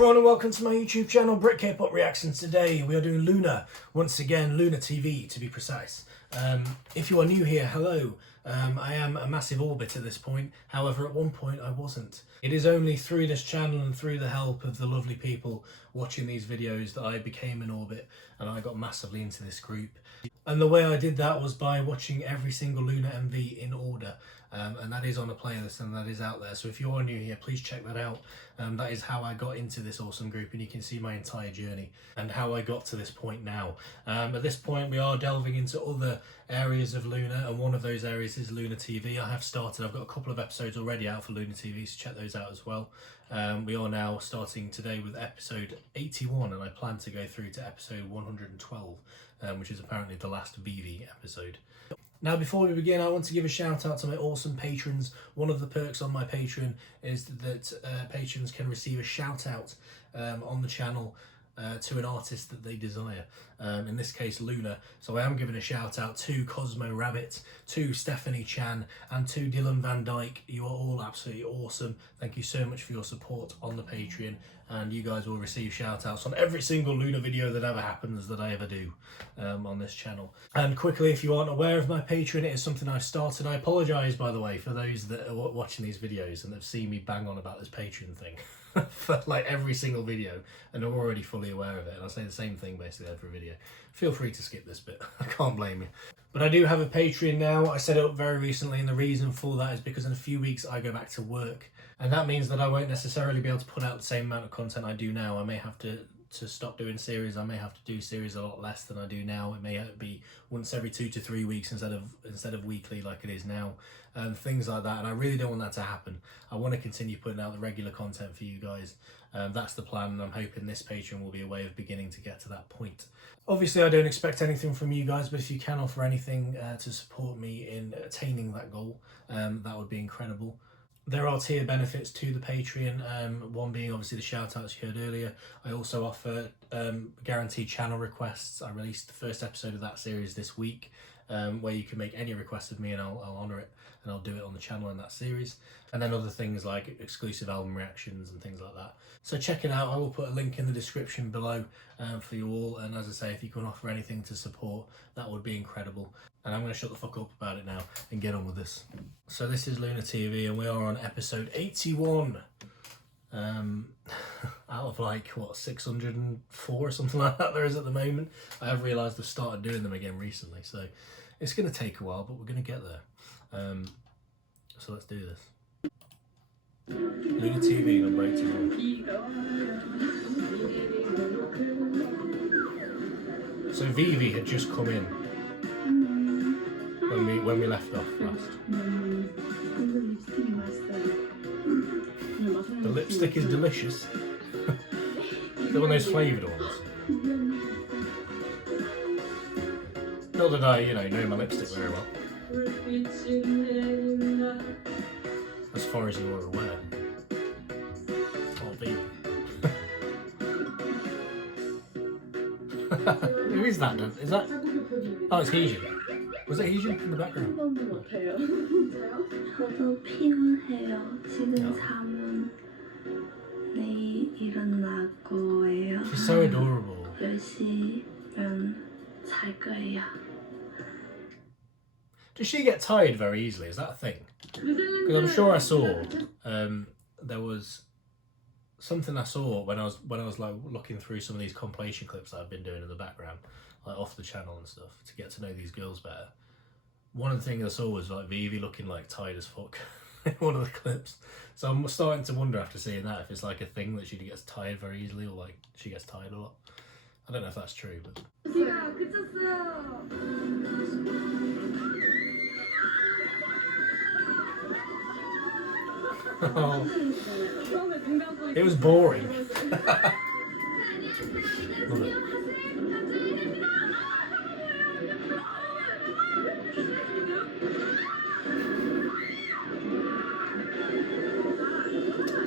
everyone and welcome to my YouTube channel, Brit K-Pop Reactions. Today we are doing Loona, once again, Loona TV to be precise. If you are new here, hello. I am a massive orbit at this point, however at one point I wasn't. It is only through this channel and through the help of the lovely people watching these videos that I became an orbit and I got massively into this group. And the way I did that was by watching every single Loona MV in order. And that is on a playlist and that is out there. So if you are new here, please check that out. That is how I got into this awesome group, and you can see my entire journey and how I got to this point now. At this point, we are delving into other areas of Loona, and one of those areas is Loona TV. I've got a couple of episodes already out for Loona TV, so check those out as well. We are now starting today with episode 81, and I plan to go through to episode 112, which is apparently the last ViVi episode. Now, before we begin, I want to give a shout out to my awesome patrons. One of the perks on my Patreon is that patrons can receive a shout out on the channel to an artist that they desire. In this case, Loona. So I am giving a shout out to Cosmo Rabbit, to Stephanie Chan, and to Dylan Van Dyke. You are all absolutely awesome. Thank you so much for your support on the Patreon, and you guys will receive shout outs on every single Loona video that ever happens, that I ever do on this channel. And quickly, if you aren't aware of my Patreon, it is something I've started. I apologise, by the way, for those that are watching these videos and have seen me bang on about this Patreon thing for like every single video and are already fully aware of it, and I say the same thing basically every video. Feel free to skip this bit, I can't blame you. But I do have a Patreon now. I set it up very recently, and the reason for that is because in a few weeks I go back to work, and that means that I won't necessarily be able to put out the same amount of content I do now. I may have to stop doing series. I may have to do series a lot less than I do now. It may be once every 2 to 3 weeks instead of weekly like it is now, and things like that. And I really don't want that to happen. I want to continue putting out the regular content for you guys. That's the plan, and I'm hoping this Patreon will be a way of beginning to get to that point. Obviously, I don't expect anything from you guys, but if you can offer anything to support me in attaining that goal, that would be incredible. There are tier benefits to the Patreon, one being obviously the shout outs you heard earlier. I also offer guaranteed channel requests. I released the first episode of that series this week, where you can make any request of me and I'll honour it, and I'll do it on the channel in that series. And then other things like exclusive album reactions and things like that. So check it out. I will put a link in the description below for you all. And as I say, if you can offer anything to support, that would be incredible. And I'm going to shut the fuck up about it now and get on with this. So this is Loona TV, and we are on episode 81. Out of like, what, 604 or something like that there is at the moment. I have realised I've started doing them again recently, so it's going to take a while, but we're going to get there. So let's do this. Loona TV number 81. So ViVi had just come in when we left off last. The lipstick is delicious. They're one of those flavoured ones. Not that I, know my lipstick very well. As far as you are aware. Oh, baby. Who is that then? Is that? Oh, it's Heejun. Was it Heejun in the background? 저도 피곤해요. 지금 잠은 내일 일어날 거예요. She's so adorable. 10시면 잘 거예요. Does she get tired very easily? Is that a thing? Because I'm sure I saw there was something I saw when I was like looking through some of these compilation clips that I've been doing in the background, like off the channel and stuff, to get to know these girls better. One of the things I saw was like ViVi looking like tired as fuck in one of the clips. So I'm starting to wonder after seeing that if it's like a thing that she gets tired very easily, or like she gets tired a lot. I don't know if that's true, but. Oh. It was boring. Love it.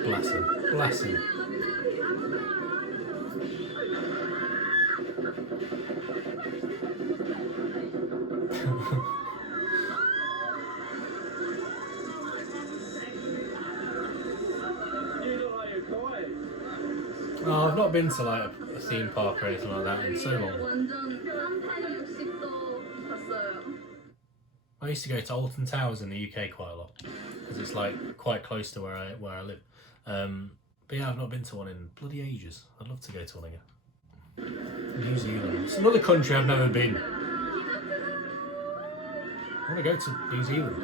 Bless him. Bless him. No, I've not been to like a theme park or anything like that in so long. 완전 360도 봤어요. I used to go to Alton Towers in the UK quite a lot because it's like quite close to where I live. But yeah, I've not been to one in bloody ages. I'd love to go to one again. New Zealand. It's another country I've never been. I want to go to New Zealand.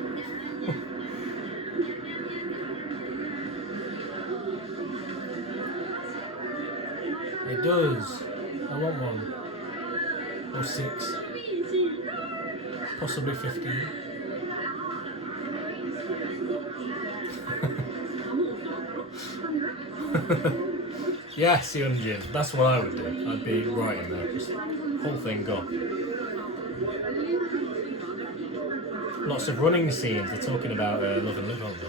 It does. I want one. Or 6. Possibly 15. Yes, Yunjin. That's what I would do. I'd be right in there. Just whole thing gone. Lots of running scenes. They're talking about Love and Live, aren't they?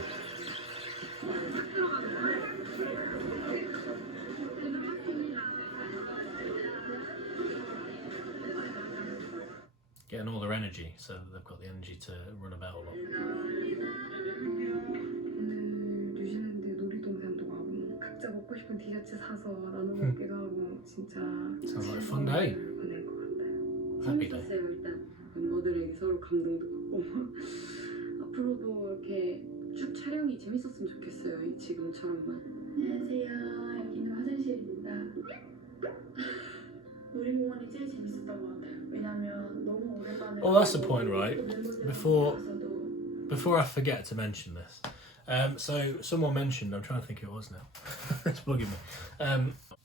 Getting all their energy, so they've got the energy to run about a lot. 뉴질랜드 놀이동산도 가고 각자 먹고 싶은 디저트 사서 나눠 먹기도 하고 진짜 Sounds like a fun day. 보낼 것 같아요. Happy day. 재밌었어요. 일단 멤버들에게 서로 감동도 받고 앞으로도 이렇게 쭉 촬영이 재밌었으면 좋겠어요. 지금처럼만. 안녕하세요. 여기는 화장실입니다. 놀이공원이 제일 재밌었던 것 같아요. 왜냐면 너무 오랜만에. Oh, that's the point, right? Before I forget to mention this, so someone mentioned, I'm trying to think who it was now, it's bugging me.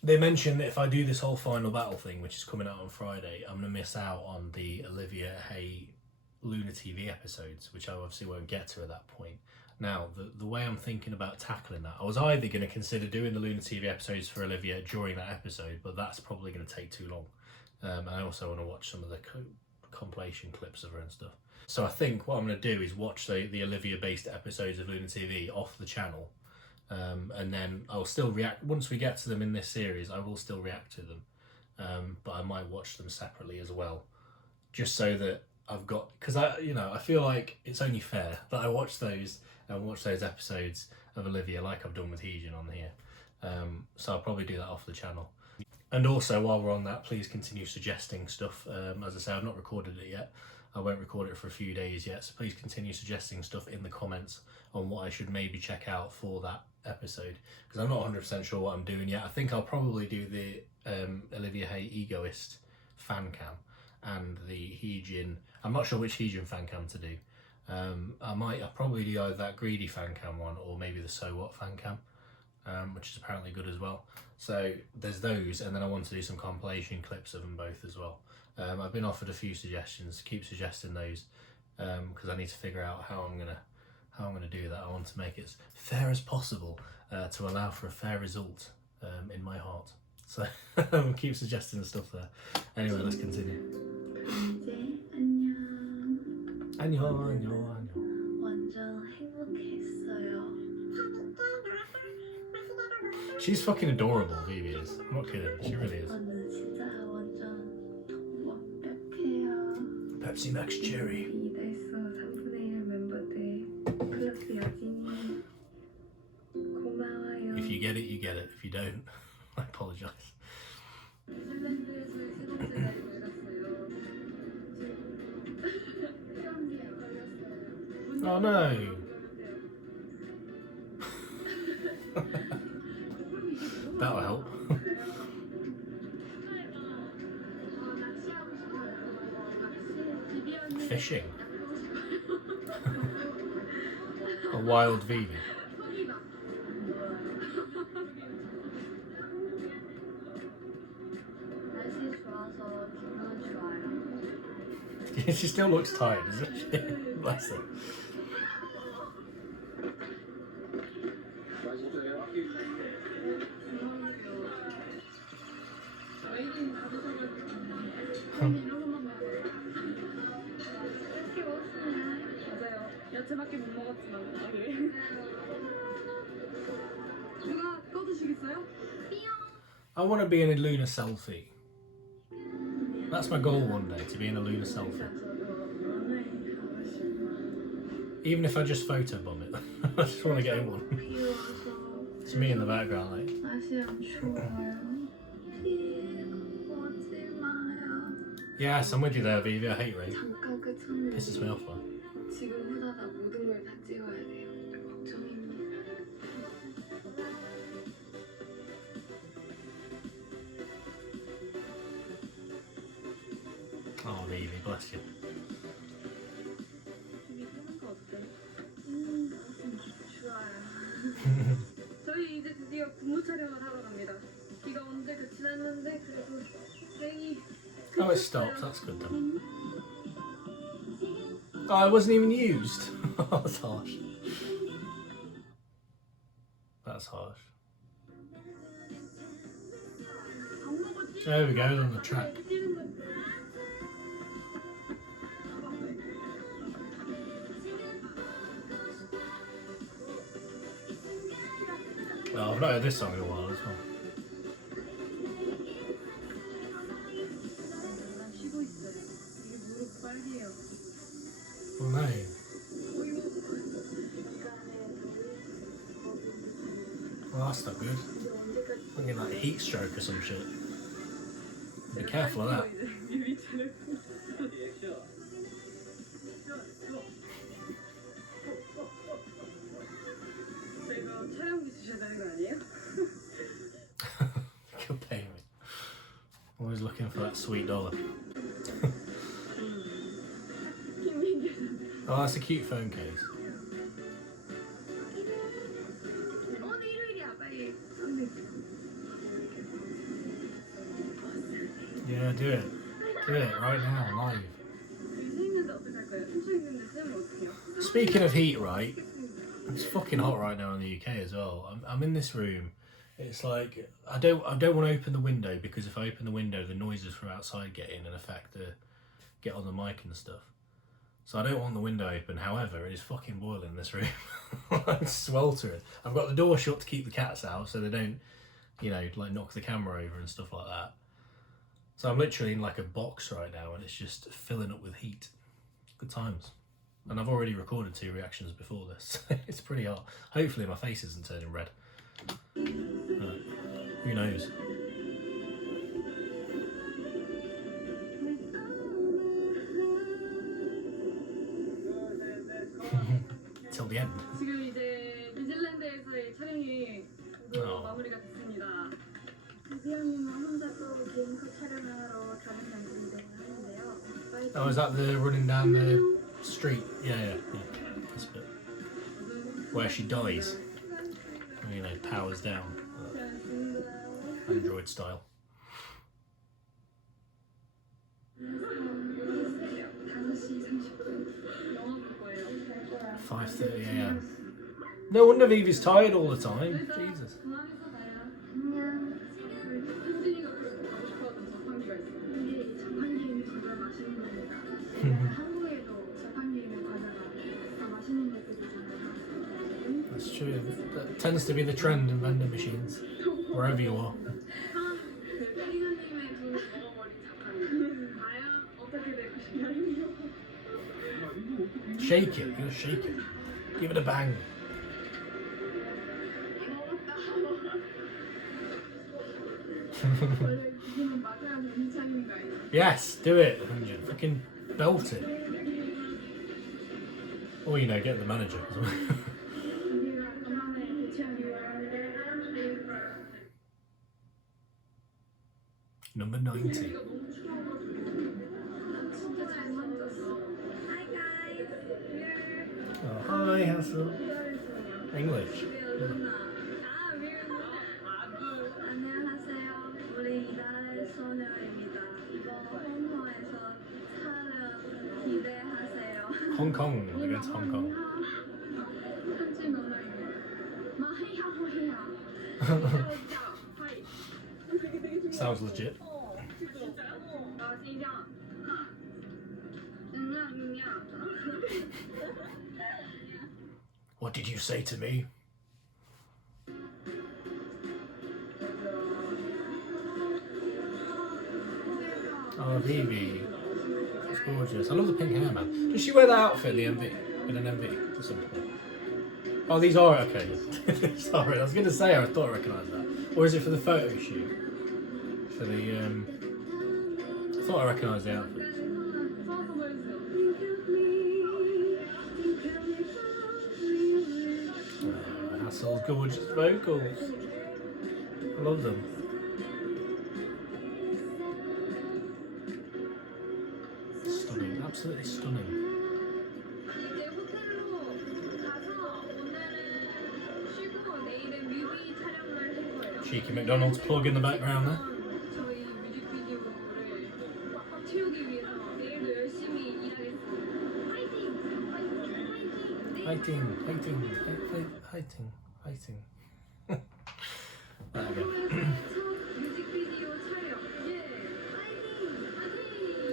They mentioned that if I do this whole final battle thing, which is coming out on Friday, I'm going to miss out on the Olivia Hay Loona TV episodes, which I obviously won't get to at that point. Now, the way I'm thinking about tackling that, I was either going to consider doing the Loona TV episodes for Olivia during that episode, but that's probably going to take too long. And I also want to watch some of the compilation clips of her and stuff. So I think what I'm going to do is watch the Olivia-based episodes of Loona TV off the channel. And then I'll still react, once we get to them in this series, I will still react to them. But I might watch them separately as well. Just so that I've got, because I feel like it's only fair that I watch those and watch those episodes of Olivia like I've done with Heejin on here. So I'll probably do that off the channel. And also, while we're on that, please continue suggesting stuff. As I say, I've not recorded it yet. I won't record it for a few days yet, so please continue suggesting stuff in the comments on what I should maybe check out for that episode, because I'm not 100% sure what I'm doing yet. I think I'll probably do the Olivia Hay Egoist fan cam and the Heejin. I'm not sure which Heejin fan cam to do. I'll probably do either that Greedy fan cam one or maybe the So What fan cam, which is apparently good as well. So there's those, and then I want to do some compilation clips of them both as well. I've been offered a few suggestions. Keep suggesting those, because I need to figure out how I'm gonna do that. I want to make it as fair as possible to allow for a fair result in my heart. So keep suggesting the stuff there. Anyway, let's continue. 이제 안녕. 안녕. 완전 행복했어요. She's fucking adorable, ViVi is. I'm not kidding, she really is. 오늘 진짜 완전 완벽해요. Pepsi Max Cherry. 이달수 3분의 1 멤버들 플러스 여진이 고마워요. If you get it, you get it. If you don't, I apologise. 뉴질랜드에서의 세 번째 날이 갔어요. Oh no. That'll help. Fishing. A wild ViVi. 날씨 좋아서 기분 좋아요. She still looks tired, doesn't she? Bless her. 맞아요. 야채밖에 못 먹었지만. 누가 꺼주시겠어요? I want to be in a Loona selfie. That's my goal one day, to be in a Loona selfie. Even if I just photobomb it. I just want to get in one. It's me in the background, like. 날씨랑 추워요. 오지 마요. Yes, I'm with you there, Vivi. I hate rain. 잠깐 끝쳤는데 Pisses me off, man. 지금 후다닥 모든 걸 다 찍어야 돼요. 걱정입니다. Oh, Vivi, bless you. TV 끄는 거 어때? 좋아요. 저희 이제 드디어 근무 촬영을 하러 갑니다. 비가 언제 그치나 했는데 그래도 땡이. Oh, it stops. That's good then. Oh, it wasn't even used. That's harsh. That's harsh. There we go, on the track. Oh, I've not heard this song in a while as well. 쉬고 있어요. 이게 무릎 빨개요. Oh no. Well, that's not good. I'm getting like a heat stroke or some shit. Be careful of that. 저희가 촬영비 주셔야 되는 거 아니에요? Could pay me. Always looking for that sweet dollar. Oh, that's a cute phone case. 오늘 일요일이야, 빨리. Yeah, do it. Do it right now, live. 서 있는데 어떡할 거예요? 서 있는데 쓰면 어떡해요? Speaking of heat, right? It's fucking hot right now in the UK as well. I'm in this room. It's like I don't want to open the window because if I open the window, the noises from outside get in and affect get on the mic and stuff. So I don't want the window open. However, it is fucking boiling in this room. I'm sweltering. I've got the door shut to keep the cats out so they don't, you know, like knock the camera over and stuff like that. So I'm literally in like a box right now and it's just filling up with heat. Good times. And I've already recorded 2 reactions before this. It's pretty hot. Hopefully my face isn't turning red. Who knows? Till the end. 지금 이제 뉴질랜드에서의 촬영이 모두 마무리가 됐습니다. 비비언님은 혼자 또 개인컷 촬영을 하러 다른 장소로 이동을 하는데요. Oh, is that the running down the street? Yeah. This bit. Where she dies. You know, powers down. Android style. 5:30 AM. No wonder Vivi's tired all the time. Jesus. That's true. That tends to be the trend in vending machines, wherever you are. Shake it, you gotta shake it. Give it a bang. Yes, do it. Fucking belt it. Or, you know, get the manager. Number 90. Oh, hi, Hassel. English. 안녕하세요. 우리 이달의 소녀입니다. 이번 홍콩에서 촬영 기대하세요. Hong Kong. We're going to Hong Kong. Sounds legit. What did you say to me? Oh, Vivi. It's gorgeous. I love the pink hair, man. Does she wear that outfit in the MV? In an MV at some point? Oh, these are okay. Sorry, I was going to say I thought I recognised that. Or is it for the photo shoot? For the I thought I recognised the outfit. Hassel's gorgeous vocals. I love them. Stunning, absolutely stunning. Cheeky McDonald's plug in the background there. Fighting. That again.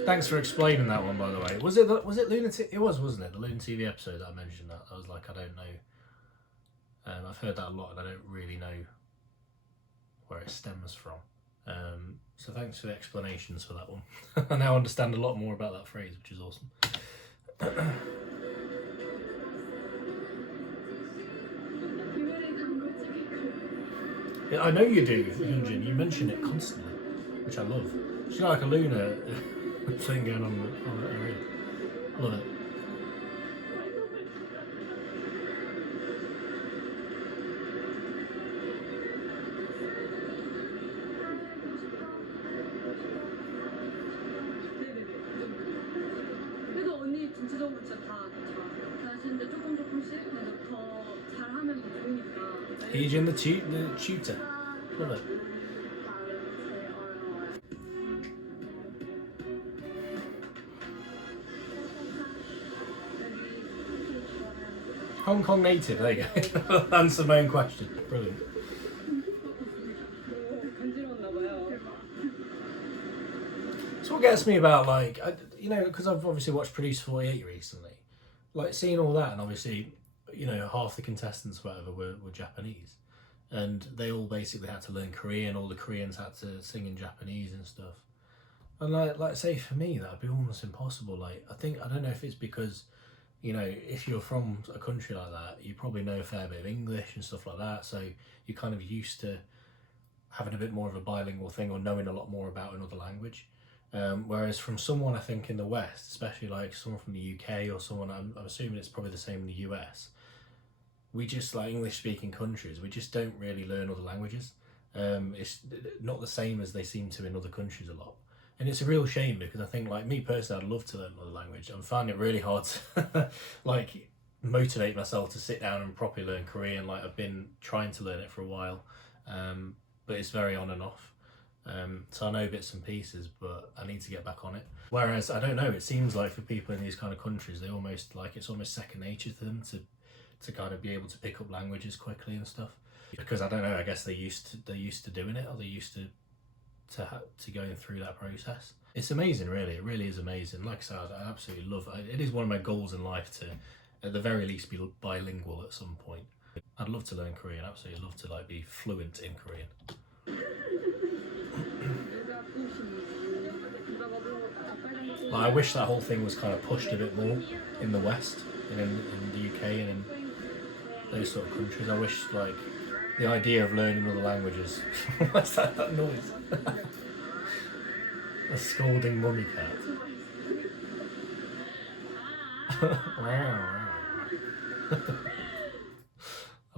Thanks for explaining that one, by the way. Was it Loona TV? It was, wasn't it? The Loona TV episode that I mentioned that. I was like, I don't know. I've heard that a lot, and I don't really know where it stems from. So thanks for the explanations for that one. I now understand a lot more about that phrase, which is awesome. Yeah, I know you do, Hyunjin. You mention it constantly, which I love. She's got like a Loona thing going on her ear. Love it. Heejin the tutor. Love it. Hong Kong native, there you go. Answer my own question. Brilliant. So what gets me about, like, you know, because I've obviously watched Produce 48 recently, like seeing all that, and obviously, you know, half the contestants, whatever, were Japanese, and they all basically had to learn Korean. All the Koreans had to sing in Japanese and stuff. And like say for me, that'd be almost impossible. Like I don't know if it's because, you know, if you're from a country like that, you probably know a fair bit of English and stuff like that, so you're kind of used to having a bit more of a bilingual thing or knowing a lot more about another language. Whereas from someone, I think, in the West, especially like someone from the UK or someone, I'm assuming it's probably the same in the US, we just, like English-speaking countries, we just don't really learn other languages. It's not the same as they seem to in other countries a lot. And it's a real shame because I think, like me personally, I'd love to learn another language. I'm finding it really hard to like motivate myself to sit down and properly learn Korean. Like I've been trying to learn it for a while, but it's very on and off. So I know bits and pieces, but I need to get back on it. Whereas I don't know, it seems like for people in these kind of countries, they almost like it's almost second nature to them to kind of be able to pick up languages quickly and stuff. Because I don't know, I guess they're used to doing it, or they're used to going through that process. It's amazing, really. It really is amazing. Like I said, I absolutely love it. It is one of my goals in life to, at the very least, be bilingual at some point. I'd love to learn Korean. Absolutely love to like be fluent in Korean. Like, I wish that whole thing was kind of pushed a bit more in the West, and in the UK and in those sort of countries. I wish, like, the idea of learning other languages. What's that noise? A scolding mummy cat. I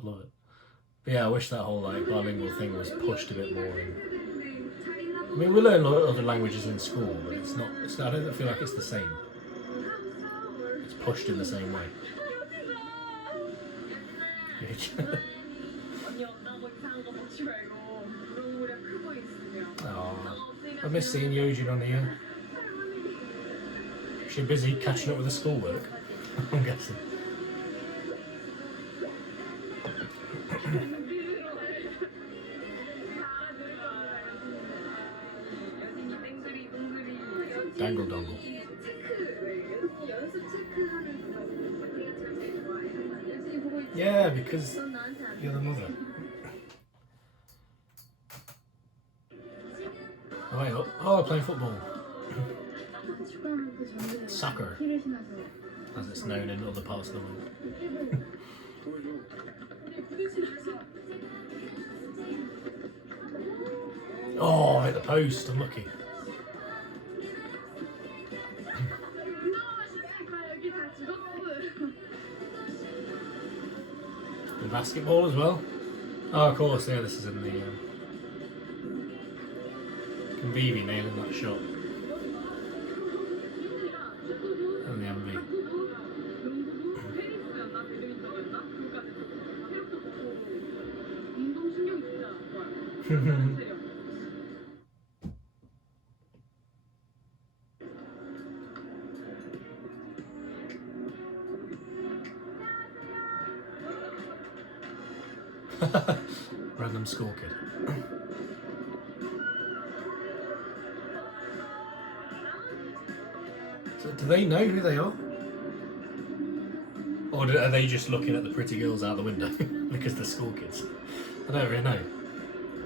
love it. But yeah, I wish that whole like bilingual thing was pushed a bit more. I mean, we learn other languages in school, but it's not. I don't feel like it's the same. It's pushed in the same way. Oh, I miss seeing Yojin on here. She's busy catching up with the schoolwork, I'm guessing. Dangle dongle. Yeah, because you're the mother. Oh, wait up. Oh, they're playing football. Soccer, as it's known in other parts of the world. Oh, I hit the post, unlucky. The basketball as well. Oh, of course, yeah, this is in the ViVi nailing that shot. And the MV. Random school kid. So do they know who they are? Or are they just looking at the pretty girls out the window because they're school kids? I don't really know.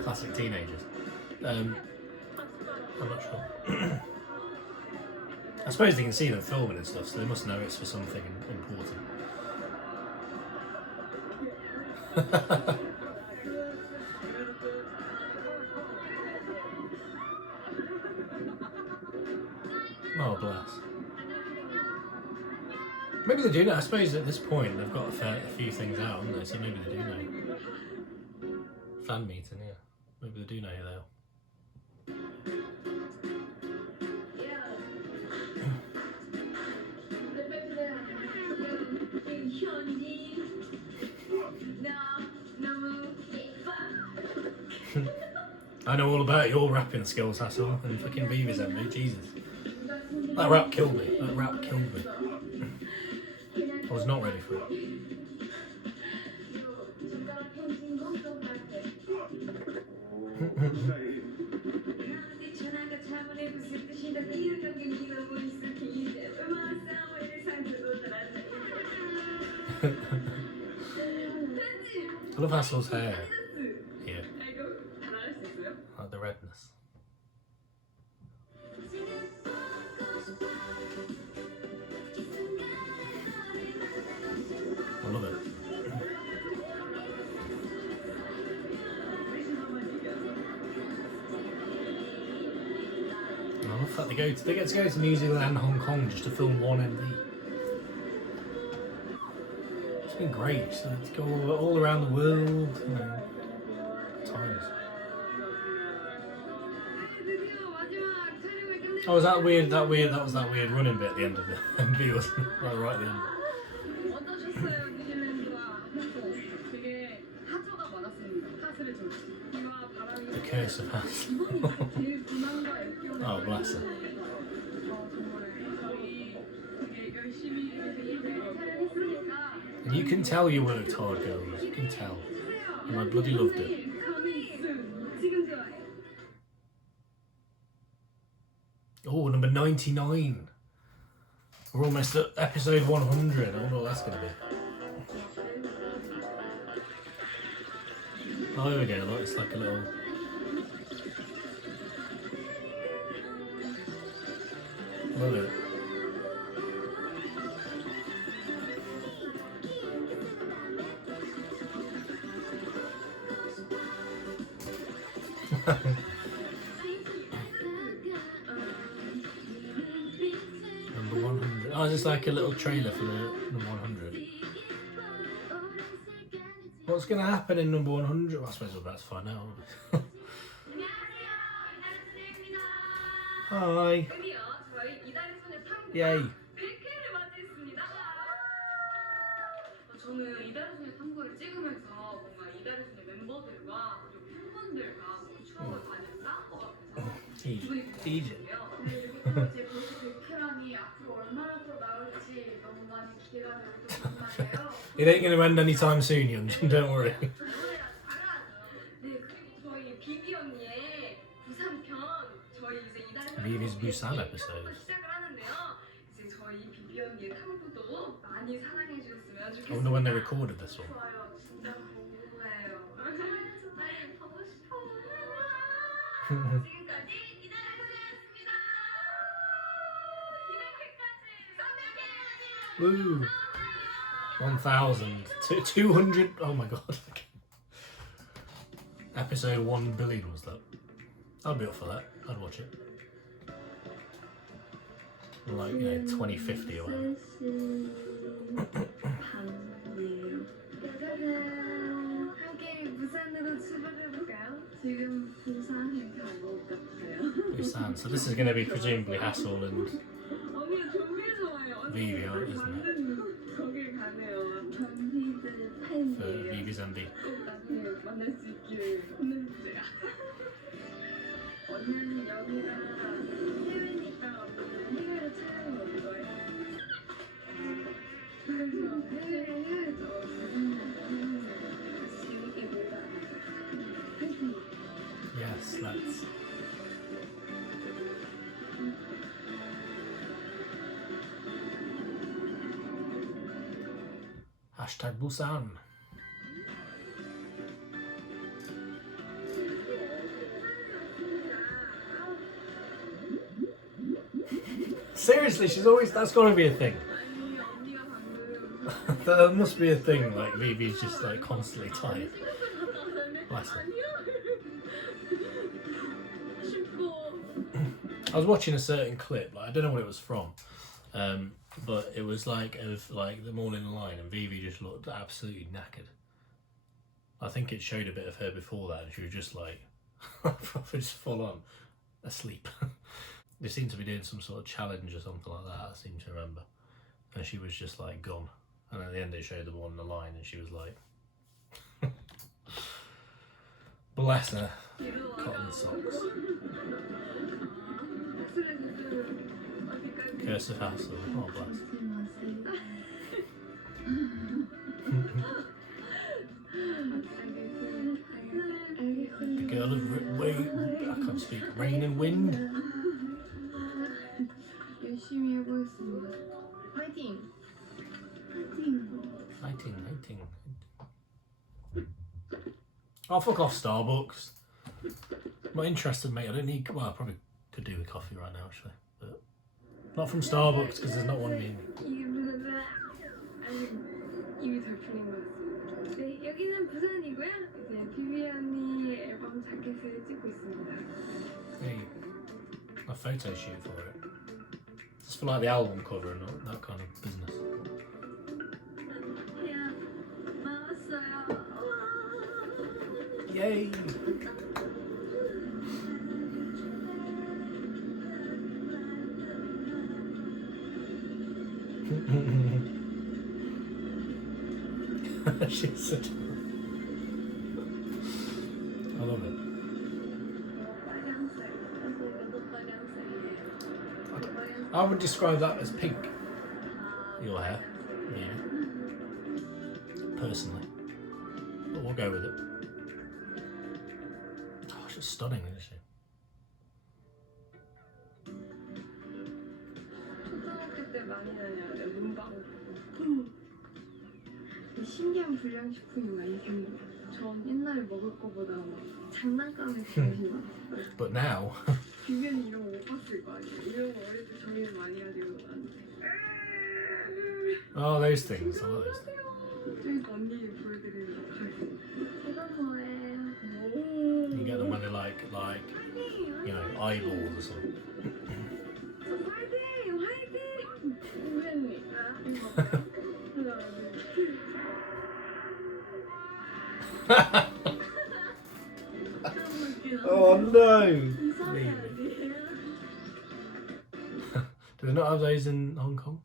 Classic teenagers. I'm not sure. I suppose they can see them filming and stuff, so they must know it's for something important. Oh, bless. Maybe they do know. I suppose at this point they've got a few things out, haven't they? So maybe they do know. Fan meeting, yeah. Maybe they do know who they are. I know all about your rapping skills, Hassel, and fucking ViVi's at me, Jesus. That rap killed me. That rap killed me. I was not ready for it. I love Hassel's hair here. Like the redness. I love it. I love that they get to go to New Zealand and Hong Kong just to film one MV. It's been great. So to go all around the world, you know, times. Oh, was that weird? That was that weird running bit at the end of the MV, wasn't it? Right at the end. The curse of Hassel. Oh, bless her. And you can tell you worked hard, girls. You can tell. And I bloody loved it. Oh, number 99. We're almost at episode 100. I wonder what that's going to be. Oh, there we go. It's like a little... Love it. Number 100. Oh, it's just like a little trailer for the number 100. What's going to happen in number 100? Well, I suppose we're about to find out. Hi. Yay. 저는 이달의 탐구를 찍으면서 뭔가 이달의 멤버들과 그리고 팬분들과 추억을 많이 쌓은 것 같아서 기분이 되게 좋네요. 근데 이렇게 또 제 볼트 100회라니 앞으로 얼마나 더 나올지 너무 많이 기대가 되고 또 궁금하네요. It ain't gonna end anytime soon, Young. Don't worry. 네, 그리고 저희 비비 언니의 부산편 저희 이제 이달의 ViVi's Busan episode. 시작을 하는데요. 이제 저희 비비 언니의 탐구도 많이 사랑해 주셨으면 좋겠습니다. I wonder when they recorded this one. 좋아요. 진짜 궁금해요. 빨리 보고 싶어요. 지금까지 이달의 소녀였습니다. 200회까지 300회 Woo! 1,000. 200. Oh my god. Episode 1 billion was that? I'd be up for that. I'd watch it. Like, you know, 2050 or whatever. 반이에요. 짜잔! 함께 부산으로 출발해볼까요? 지금 부산에 가고 같아요. Busan. So this is going to be presumably Hassel and 언니가 준비해서 와요. ViVi, isn't it? 거길 가네요. 전희들 팬이에요. For ViVi's MV. 꼭 나중에 만날 수 있기를 보내주세요. 언니는 여기가 해외니까 해외로 촬영을 올 거예요. 그래서 해외에서 재밌게 놀다 화이팅! Yes, let's. Hashtag Busan. Seriously, she's always. That's got to be a thing. 아니 언니가 방금 That must be a thing. Like ViVi's just like constantly tired. Bless her. I was watching a certain clip. Like, I don't know what it was from, but it was like of like them all in the line, and ViVi just looked absolutely knackered. I think it showed a bit of her before that, and she was just like probably just full on asleep. They seemed to be doing some sort of challenge or something like that. I seem to remember, and she was just like gone. And at the end, it showed them all on the line, and she was like, bless her, cotton socks. Curse of Hassel. Oh, bless. The girl of I can't speak. Rain and wind. 열심히 해보겠습니다. 화이팅! 화이팅! Hating. Oh, fuck off, Starbucks. I'm not interested, mate. I don't need. Well, I probably could do with coffee right now, actually. But not from Starbucks, because there's not one in. 입이 덜 풀린 것 같습니다. 네, 여기는 부산이고요. 이제 비비 언니 앨범 자켓을 찍고 있습니다. Hey, a photo shoot for it. Just for like the album cover and not that kind of business. 야, 나왔어요. 와. Yay! She's such. I love it. I would describe that as pink. Your hair, yeah. Personally, but we'll go with it. Oh, she's stunning, isn't she? 초등학교 때 많이 다녔는데 문방구. 신기한 불량식품이 많이 생겨요. 전 옛날에 먹을 거보다 막 장난감에 관심이 많았어요. But now, 비비는 이런 거 못 봤을 거 아니에요. 이런 거 어릴 때 저희는 많이 가지고 나는데. oh, those things. I like those things. 저희 언니 보여드리는 거 제가 좋아해요. You get them when they're like, you know, eyeballs or something. 화이팅! 화이팅! 비비언니, 이거 봐요. Oh no! Do they not have those in Hong Kong?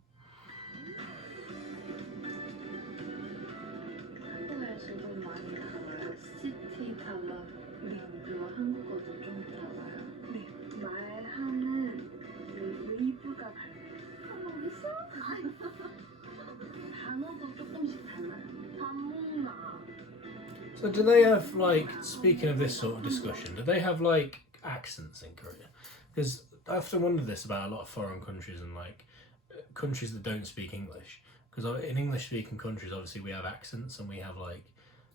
한국에 조금 많이 달라요. 시티 달라그리고 한국어도 좀 달라요. 네. 말하는 웨이브가 달라요. 무서워. 단어도 조금씩 달라요. 밥 먹나. So do they have like, speaking of this sort of discussion, do they have like accents in Korea? Because I often wonder this about a lot of foreign countries and like countries that don't speak English. Because in English speaking countries, obviously we have accents and we have like,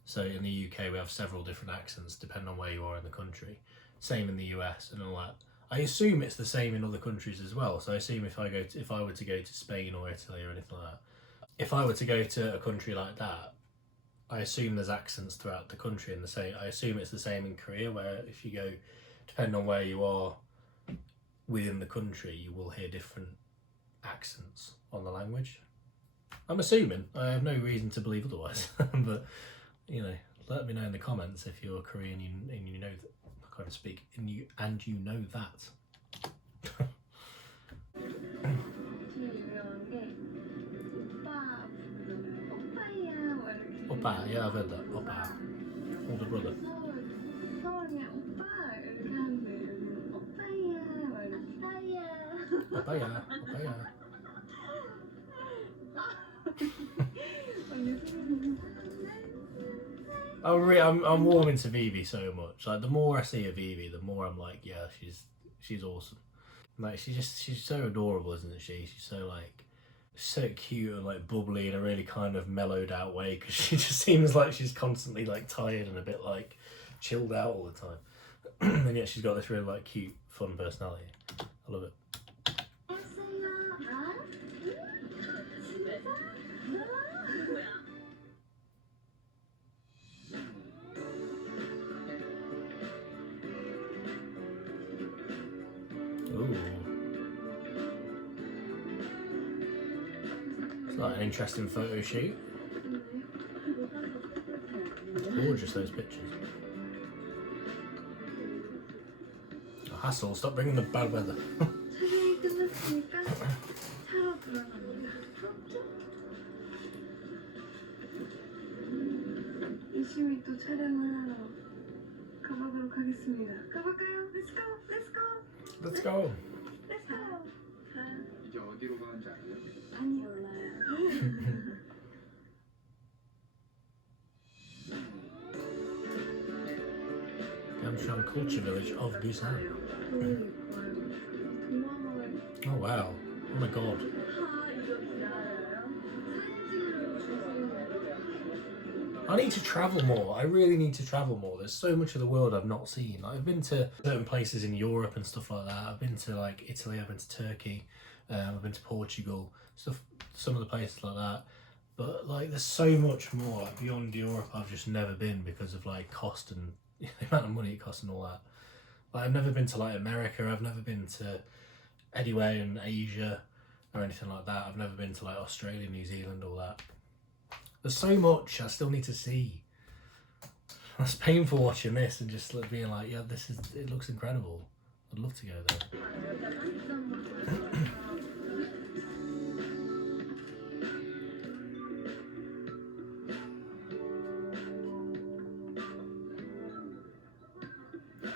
so in the UK we have several different accents depending on where you are in the country. Same in the US and all that. I assume it's the same in other countries as well. So I assume if I were to go to Spain or Italy or anything like that, if I were to go to a country like that, I assume there's accents throughout the country and the same. I assume it's the same in Korea, where if you go depending on where you are within the country, you will hear different accents on the language. I'm assuming. I have no reason to believe otherwise. But, you know, let me know in the comments if you're Korean and you know that I can't speak and you know that. Oppa, yeah, I've heard that. Oppa. Older brother. Oppaya, oppaya. I'm warming to ViVi so much. Like, the more I see of ViVi, the more I'm like, yeah, she's awesome. Like, she's so adorable, isn't she? She's so like so cute and like bubbly in a really kind of mellowed out way, because she just seems like she's constantly like tired and a bit like chilled out all the time. And yet she's got this really like cute, fun personality. I love it. Ooh. It's like an interesting photo shoot. Gorgeous, those pictures. Oh, hassle, stop bringing the bad weather. 열심히 또 촬영을 하러 가보도록 하겠습니다. 가볼까요? Let's go! Let's go! Let's go! Let's go! 이제 어디로 가는지 알아요? 아니 몰라요. Yamshan Culture Village of Busan. Oh wow. Oh my god. I need to travel more. I really need to travel more. There's so much of the world I've not seen. Like, I've been to certain places in Europe and stuff like that. I've been to like Italy, I've been to Turkey, I've been to Portugal, stuff, some of the places like that. But like, there's so much more like, beyond Europe I've just never been because of like cost and the amount of money it costs and all that. Like, I've never been to like America, I've never been to anywhere in Asia or anything like that. I've never been to like Australia, New Zealand, all that. There's so much I still need to see. It's painful watching this and just being like, yeah, it looks incredible. I'd love to go there.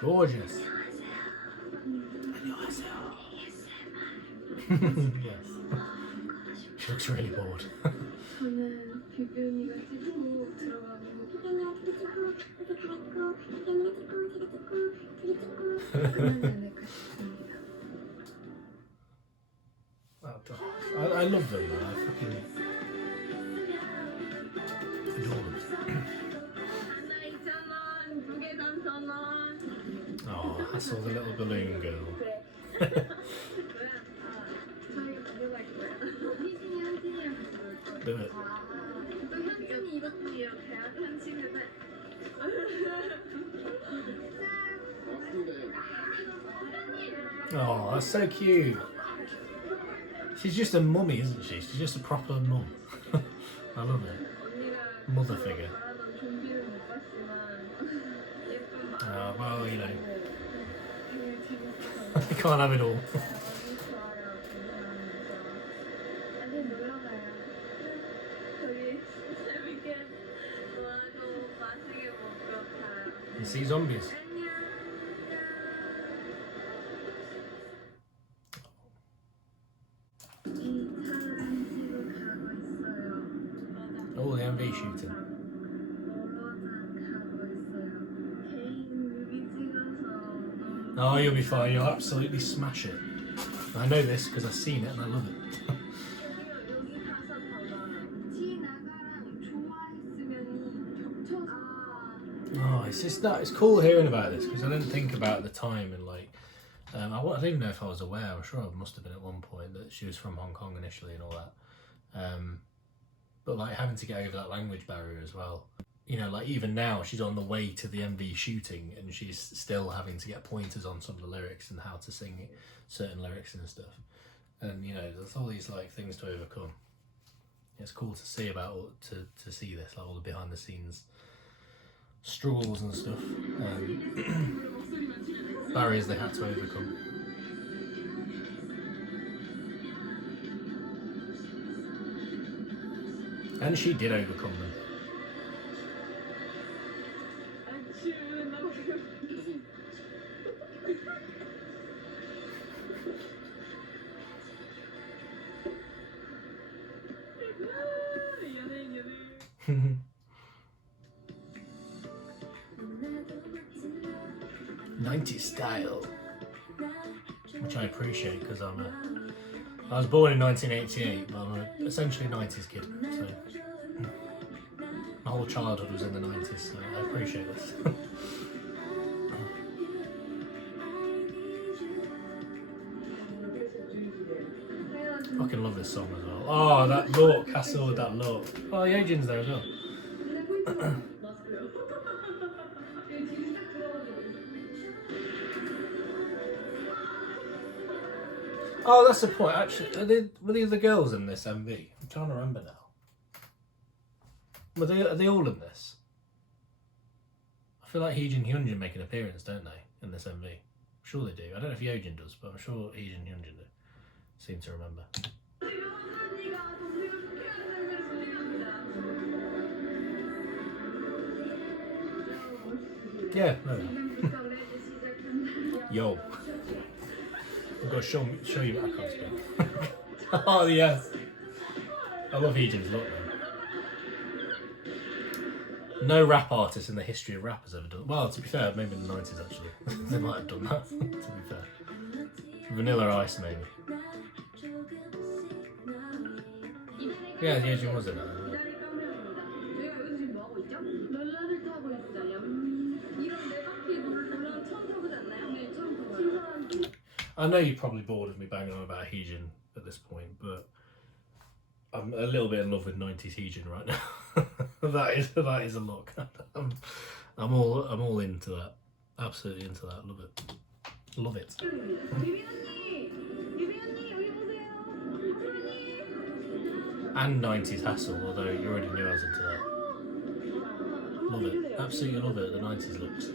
Gorgeous. Yes. She looks really bored. 저는 비비 언니가 찍고 들어가고 끝나지 않을까 싶습니다. I love them, man. I fucking adore them. Oh, Hassel, the little balloon girl. Do it. Oh, that's so cute. She's just a mummy, isn't she? She's just a proper mum. I love it. Mother figure. Well, you know. You can't have it all. You see zombies. Oh, the MV shooting. Oh, you'll be fine. You'll absolutely smash it. I know this because I've seen it and I love it. Oh, it's just that. It's cool hearing about this because I didn't think about it at the time, and like, I didn't even know if I was aware. I'm sure I must have been at one point that she was from Hong Kong initially and all that. But like having to get over that language barrier as well. you know, like even now she's on the way to the MV shooting and she's still having to get pointers on some of the lyrics and how to sing certain lyrics and stuff. And you know, there's all these like things to overcome. It's cool to see about to see this, like all the behind the scenes struggles and stuff, barriers they had to overcome. And she did overcome them. '90s style, which I appreciate because I was born in 1988, but I'm essentially a 90s kid, so my whole childhood was in the 90s, so I appreciate this. Fucking love this song as well. Oh, that look, I saw that look. Oh, Yeojin's there as well. Oh, that's the point. Actually, were they the girls in this MV? I'm trying to remember now. Are they all in this? I feel like Heejin and Hyunjin make an appearance, don't they, in this MV? I'm sure they do. I don't know if Yeojin does, but I'm sure Heejin and Hyunjin do. Seem to remember. Yeah, no. Yo. I've got to show you what I can't speak. Oh, yes. I love Heejin's look, man. No rap artist in the history of rap has ever done. Well, to be fair, maybe in the 90s actually. They might have done that, to be fair. Vanilla Ice, maybe. Yeah, Yeojin was in that. I know you're probably bored of me banging on about Heejin at this point, but I'm a little bit in love with 90s Heejin right now. that is a look. I'm all into that. Absolutely into that. Love it. Love it. And 90s hassle, although you already knew I was into that. Love it. Absolutely love it. The 90s looks.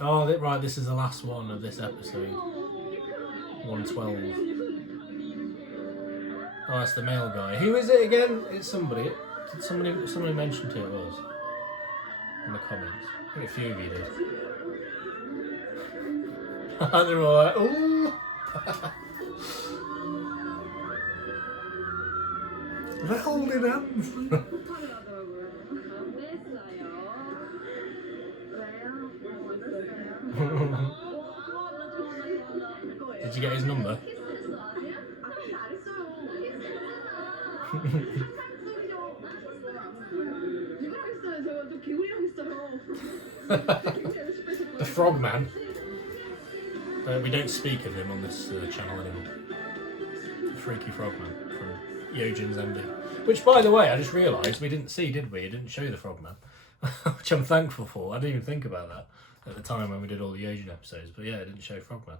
Oh, right, this is the last one of this episode. 112. Oh, that's the male guy. Who is it again? It's somebody. Did somebody mention who it was? In the comments. I think a few of you did. They're all like, ooh! They're holding hands. Did you get his number? The Frogman. We don't speak of him on this channel anymore. The Freaky Frogman from Yeojin's MD. Which, by the way, I just realised we didn't see, did we? It didn't show the Frogman. Which I'm thankful for. I didn't even think about that at the time when we did all the Yeojin episodes. But yeah, it didn't show Frogman.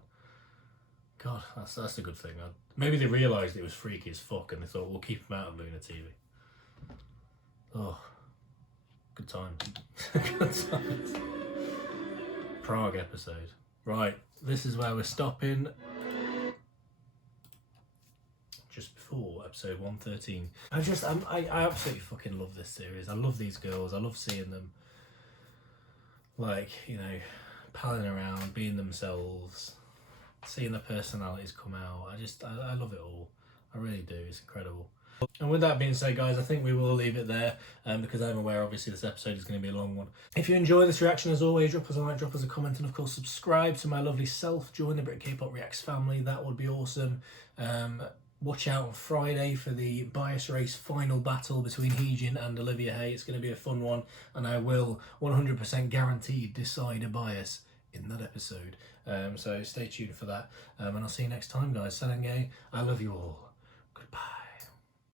God, that's a good thing. Maybe they realised it was freaky as fuck and they thought, we'll keep him out of Loona TV. Oh, good time. Good times. Prague episode. Right, this is where we're stopping. Just before episode 113. I absolutely fucking love this series. I love these girls. I love seeing them, like, you know, palling around, being themselves, seeing their personalities come out. I love it all. I really do. It's incredible. And with that being said, guys, I think we will leave it there because I'm aware, obviously, this episode is going to be a long one. If you enjoy this reaction, as always, drop us a like, drop us a comment, and of course, subscribe to my lovely self. Join the Brit K-Pop Reacts family. That would be awesome. watch out on Friday for the bias race final battle between Heejin and Olivia Hay. It's going to be a fun one, and I will 100% guaranteed decide a bias in that episode. So stay tuned for that, and I'll see you next time, guys. Sarangay, I love you all. Goodbye.